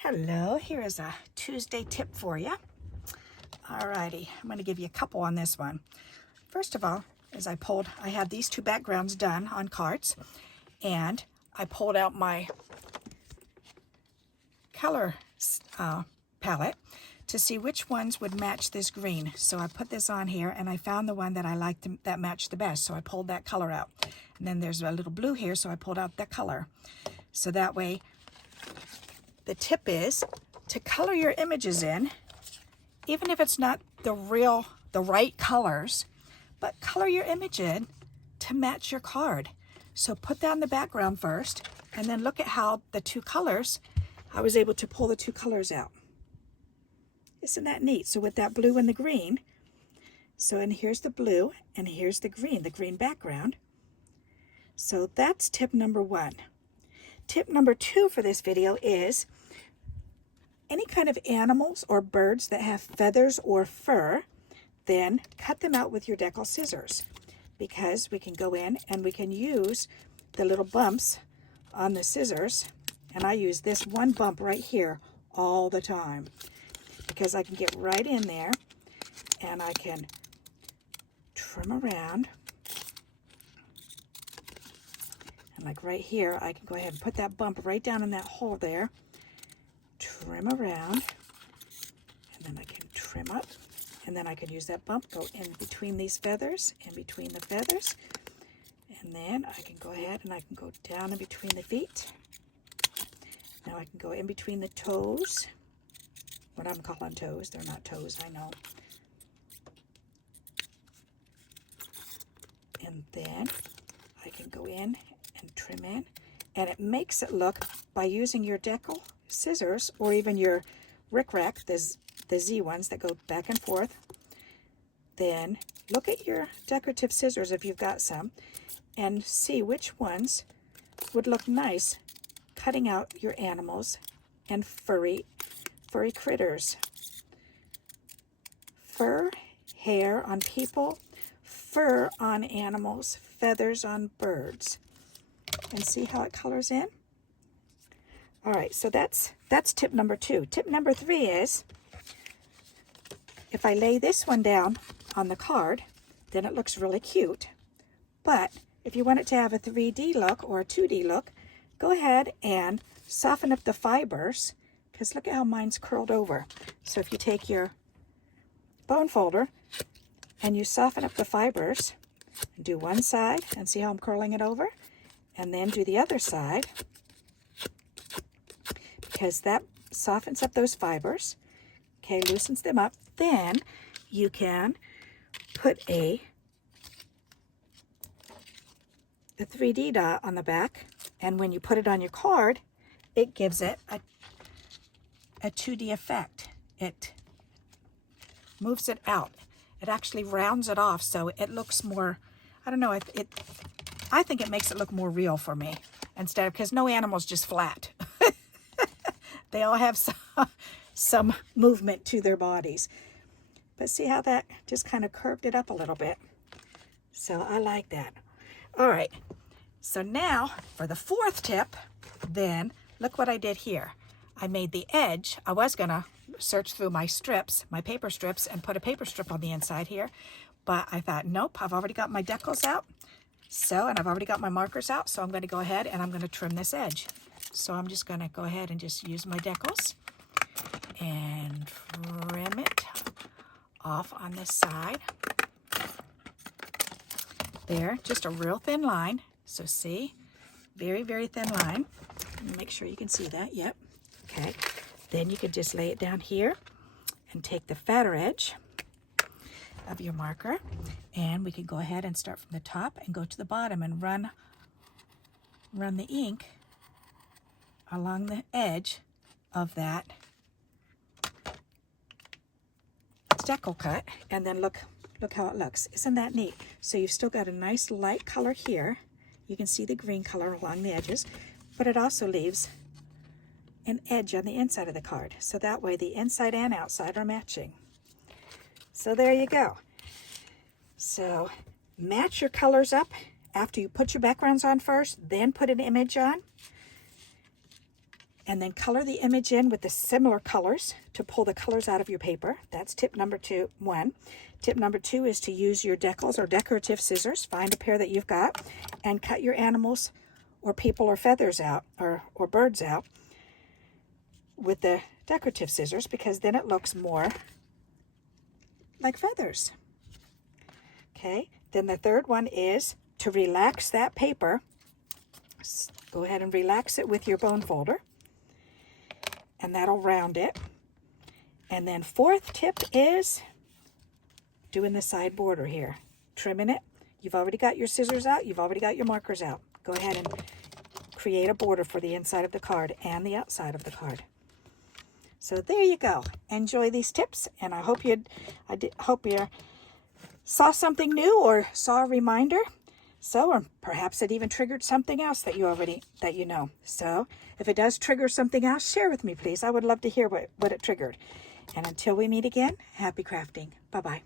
Hello, here is a Tuesday tip for you. Alrighty, I'm going to give you a couple on this one. First of all, as I had these two backgrounds done on cards, and I pulled out my color palette to see which ones would match this green. So I put this on here, and I found the one that I liked that matched the best, so I pulled that color out. And then there's a little blue here, so I pulled out that color. So that way, the tip is to color your images in, even if it's not the right colors, but color your image in to match your card. So put down the background first, and then look at how the two colors, I was able to pull the two colors out. Isn't that neat? So with that blue and the green, and here's the blue, and here's the green background. So that's tip number one. Tip number two for this video is any kind of animals or birds that have feathers or fur, then cut them out with your decal scissors, because we can go in and we can use the little bumps on the scissors, and I use this one bump right here all the time because I can get right in there and I can trim around. And like right here, I can go ahead and put that bump right down in that hole there, trim around, and then I can trim up, and then I can use that bump, go in between these feathers, in between the feathers, and then I can go ahead and I can go down in between the feet. Now I can go in between the toes, what I'm calling toes, they're not toes, I know. And then I can go in and trim in, and it makes it look, by using your decal scissors or even your rickrack, the Z ones that go back and forth, then look at your decorative scissors if you've got some and see which ones would look nice cutting out your animals and furry critters. Fur, hair on people, fur on animals, feathers on birds. And see how it colors in? All right, so that's tip number two. Tip number three is, if I lay this one down on the card, then it looks really cute. But if you want it to have a 3D look or a 2D look, go ahead and soften up the fibers, because look at how mine's curled over. So if you take your bone folder and you soften up the fibers, and do one side, and see how I'm curling it over, and then do the other side, because that softens up those fibers, okay, loosens them up. Then you can put a 3D dot on the back, and when you put it on your card, it gives it a 2D effect. It moves it out. It actually rounds it off so it looks more, I don't know, I think it makes it look more real for me, instead of, because no animal's just flat. They all have some movement to their bodies. But see how that just kind of curved it up a little bit? So I like that. All right, so now for the fourth tip, then look what I did here. I made the edge. I was gonna search through my strips, my paper strips, and put a paper strip on the inside here, but I thought, nope, I've already got my decals out, and I've already got my markers out, so I'm going to go ahead and I'm going to trim this edge. So I'm just going to go ahead and just use my decals and trim it off on this side. There, just a real thin line. So see, very, very thin line. Let me make sure you can see that. Yep. Okay. Then you could just lay it down here and take the fatter edge of your marker, and we can go ahead and start from the top and go to the bottom and run the ink along the edge of that decal cut, and then look how it looks. Isn't that neat? So you've still got a nice light color here. You can see the green color along the edges, but it also leaves an edge on the inside of the card, so that way the inside and outside are matching. So there you go. So match your colors up after you put your backgrounds on first, then put an image on. and then color the image in with the similar colors to pull the colors out of your paper. That's tip number 1. Tip number 2 is to use your decals or decorative scissors. Find a pair that you've got and cut your animals or people or feathers out or birds out with the decorative scissors, because then it looks more like feathers. Okay, then the third one is to relax that paper. Go ahead and relax it with your bone folder, and that'll round it. And then fourth tip is doing the side border here, trimming it. You've already got your scissors out, you've already got your markers out. Go ahead and create a border for the inside of the card and the outside of the card. So there you go. Enjoy these tips, and I hope you saw something new or saw a reminder. So, or perhaps it even triggered something else that you know. So, if it does trigger something else, share with me, please. I would love to hear what it triggered. And until we meet again, happy crafting. Bye-bye.